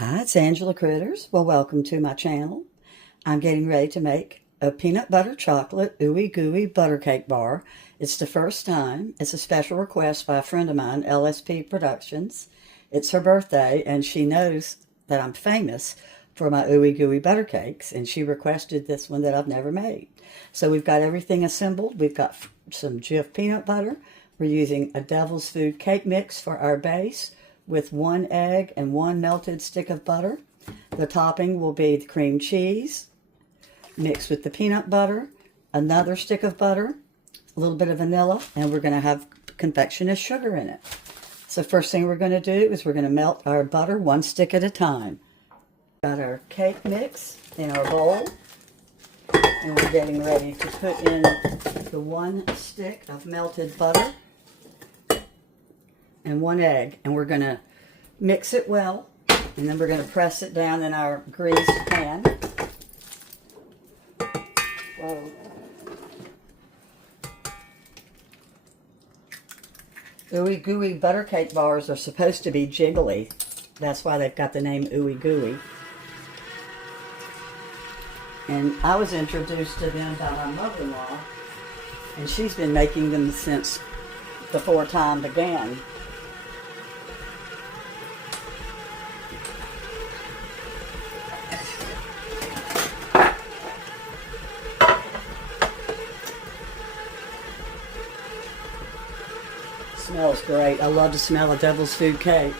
Hi, it's Angela Critters. Well, welcome to my channel. I'm getting ready to make a peanut butter chocolate Ooey Gooey buttercake bar. It's the first time. It's a special request by a friend of mine, LSP Productions. It's her birthday, and she knows that I'm famous for my Ooey Gooey buttercakes, and she requested this one that I've never made. So we've got everything assembled. We've got some Jif peanut butter. We're using a Devil's Food cake mix for our base, with 1 egg and 1 melted stick of butter. The topping will be the cream cheese mixed with the peanut butter, another stick of butter, a little bit of vanilla, and we're going to have confectioner's sugar in it. So first thing we're going to do is we're going to melt our butter 1 stick at a time. Got our cake mix in our bowl, and we're getting ready to put in the 1 stick of melted butter and 1 egg, and we're going to mix it well, and then we're going to press it down in our greased pan. Whoa. Ooey Gooey buttercake bars are supposed to be jiggly. That's why they've got the name Ooey Gooey. And I was introduced to them by my mother-in-law, and she's been making them since before time began. Smells great. I love the smell of Devil's Food cake.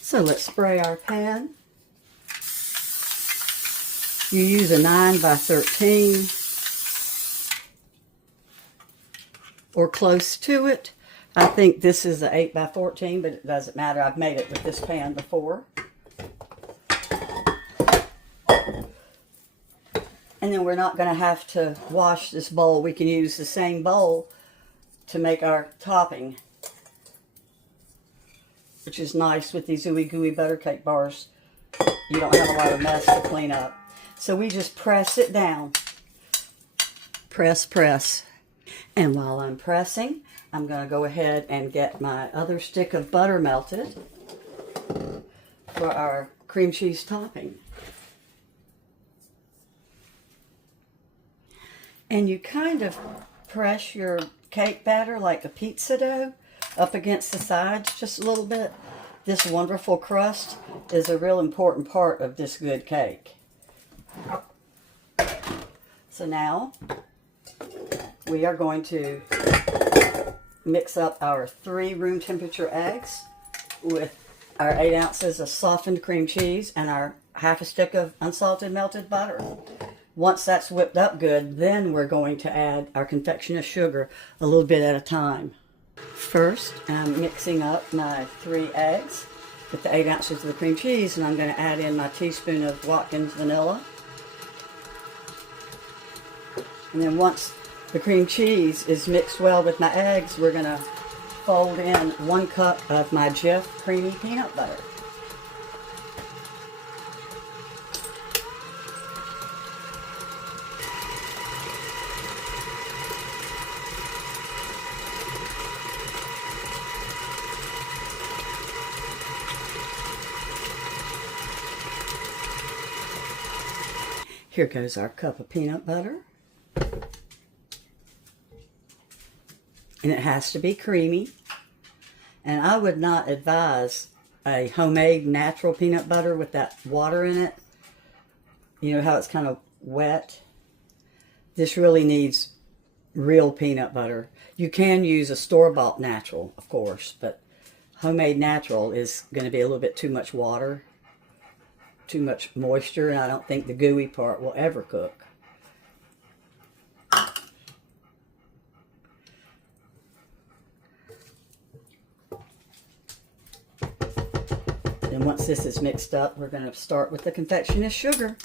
So let's spray our pan. You use a 9 by 13 or close to it. I think this is an 8 by 14, but it doesn't matter. I've made it with this pan before. And then we're not going to have to wash this bowl. We can use the same bowl to make our topping, which is nice with these Ooey Gooey buttercake bars. You don't have a lot of mess to clean up. So we just press it down. Press, press. And while I'm pressing, I'm going to go ahead and get my other stick of butter melted for our cream cheese topping. And you kind of press your cake batter like a pizza dough up against the sides just a little bit. This wonderful crust is a real important part of this good cake. So now we are going to mix up our 3 room temperature eggs with our 8 ounces of softened cream cheese and our half a stick of unsalted melted butter. Once that's whipped up good, then we're going to add our confectioner's sugar a little bit at a time. First, I'm mixing up my 3 eggs with the 8 ounces of the cream cheese, and I'm going to add in my teaspoon of Watkins vanilla. And then once the cream cheese is mixed well with my eggs, we're going to fold in 1 cup of my Jif creamy peanut butter. Here goes our cup of peanut butter. And it has to be creamy. And I would not advise a homemade natural peanut butter with that water in it. You know how it's kind of wet? This really needs real peanut butter. You can use a store-bought natural, of course, but homemade natural is going to be a little bit too much water, too much moisture, and I don't think the gooey part will ever cook. Then once this is mixed up, we're going to start with the confectioner's sugar.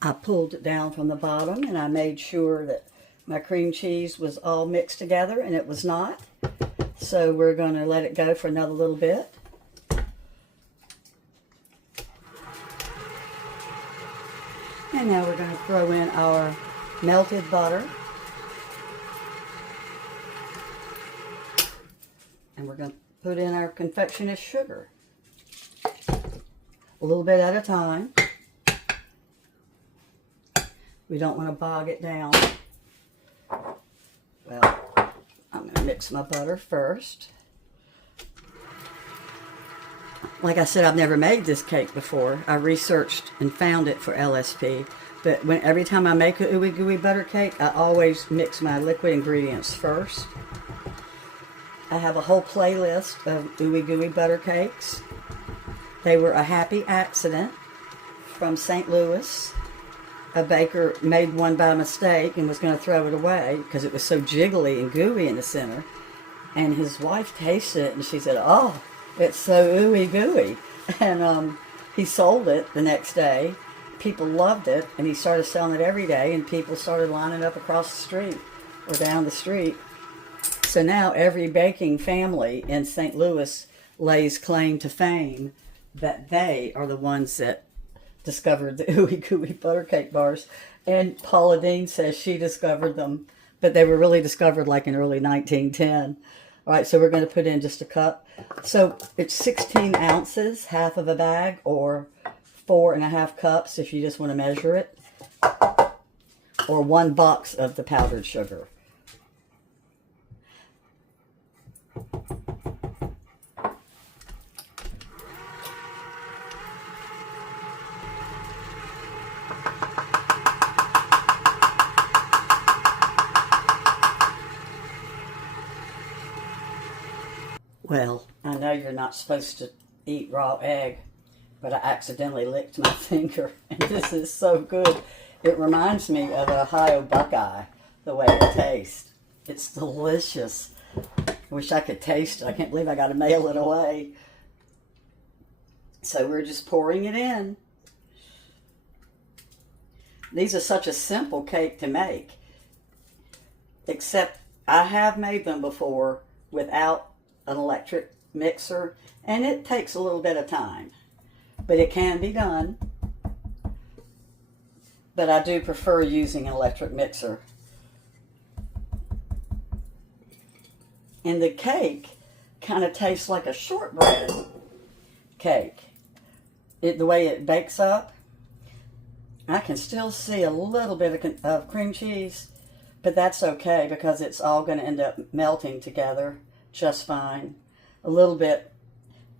I pulled it down from the bottom, and I made sure that my cream cheese was all mixed together, and it was not. So we're going to let it go for another little bit. And now we're going to throw in our melted butter. And we're going to put in our confectioner's sugar. A little bit at a time. We don't want to bog it down. Well, I'm going to mix my butter first. Like I said, I've never made this cake before. I researched and found it for LSP. But every time I make a Ooey Gooey butter cake, I always mix my liquid ingredients first. I have a whole playlist of Ooey Gooey butter cakes. They were a happy accident from St. Louis. A baker made one by mistake and was going to throw it away because it was so jiggly and gooey in the center. And his wife tasted it and she said, "Oh, it's so ooey gooey." And he sold it the next day. People loved it, and he started selling it every day, and people started lining up across the street or down the street. So now every baking family in St. Louis lays claim to fame that they are the ones that discovered the Ooey Gooey butter cake bars. And Paula Dean says she discovered them, but they were really discovered like in early 1910. All right, so we're going to put in just a cup. So it's 16 ounces, half of a bag, or 4.5 cups if you just want to measure it, or 1 box of the powdered sugar. Well, I know you're not supposed to eat raw egg, but I accidentally licked my finger, and this is so good. It reminds me of an Ohio Buckeye, the way it tastes. It's delicious. I wish I could taste it. I can't believe I got to mail it away. So we're just pouring it in. These are such a simple cake to make, except I have made them before without an electric mixer, and it takes a little bit of time, but it can be done. But I do prefer using an electric mixer. And the cake kind of tastes like a shortbread cake. The way it bakes up, I can still see a little bit of cream cheese, but that's okay because it's all going to end up melting together just fine. A little bit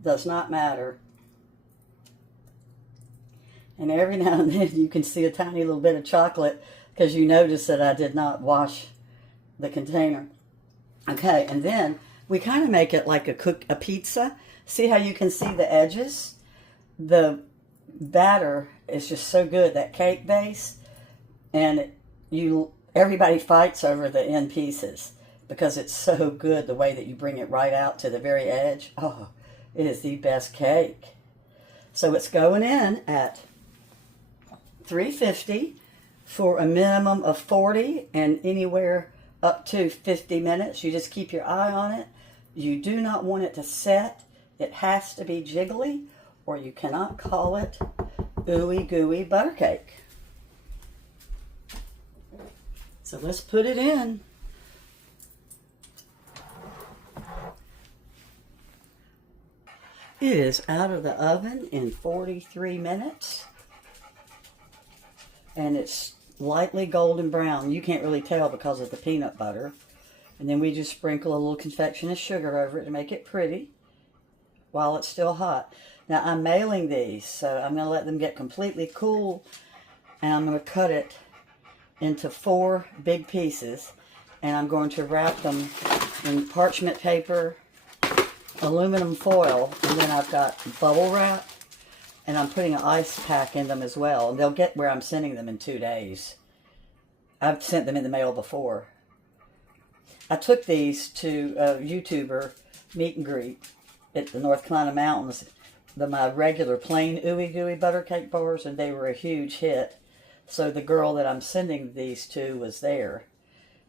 does not matter. And every now and then you can see a tiny little bit of chocolate because you notice that I did not wash the container. Okay, and then we kind of make it like a pizza. See how you can see the edges? The batter is just so good, that cake base, and everybody fights over the end pieces because it's so good the way that you bring it right out to the very edge. Oh, it is the best cake. So it's going in at 350 for a minimum of 40 and anywhere up to 50 minutes. You just keep your eye on it. You do not want it to set. It has to be jiggly, or you cannot call it Ooey Gooey butter cake. So let's put it in. It is out of the oven in 43 minutes. And it's lightly golden brown. You can't really tell because of the peanut butter. And then we just sprinkle a little confectioner's sugar over it to make it pretty while it's still hot. Now I'm mailing these, so I'm going to let them get completely cool. And I'm going to cut it into 4 big pieces. And I'm going to wrap them in parchment paper, aluminum foil, and then I've got bubble wrap, and I'm putting an ice pack in them as well. And they'll get where I'm sending them in 2 days. I've sent them in the mail before. I took these to a YouTuber meet and greet at the North Carolina Mountains, my regular plain Ooey Gooey butter cake bars, and they were a huge hit. So the girl that I'm sending these to was there,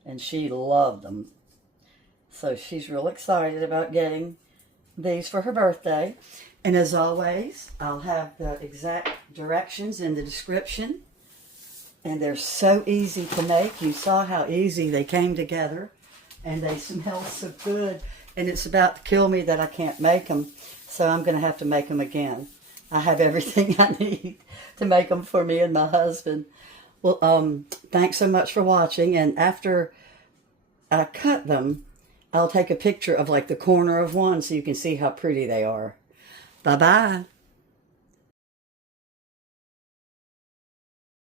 and she loved them. So she's real excited about getting these for her birthday. And as always, I'll have the exact directions in the description. And they're so easy to make. You saw how easy they came together. And they smell so good. And it's about to kill me that I can't make them. So I'm going to have to make them again. I have everything I need to make them for me and my husband. Well, thanks so much for watching. And after I cut them, I'll take a picture of like the corner of one so you can see how pretty they are. Bye-bye.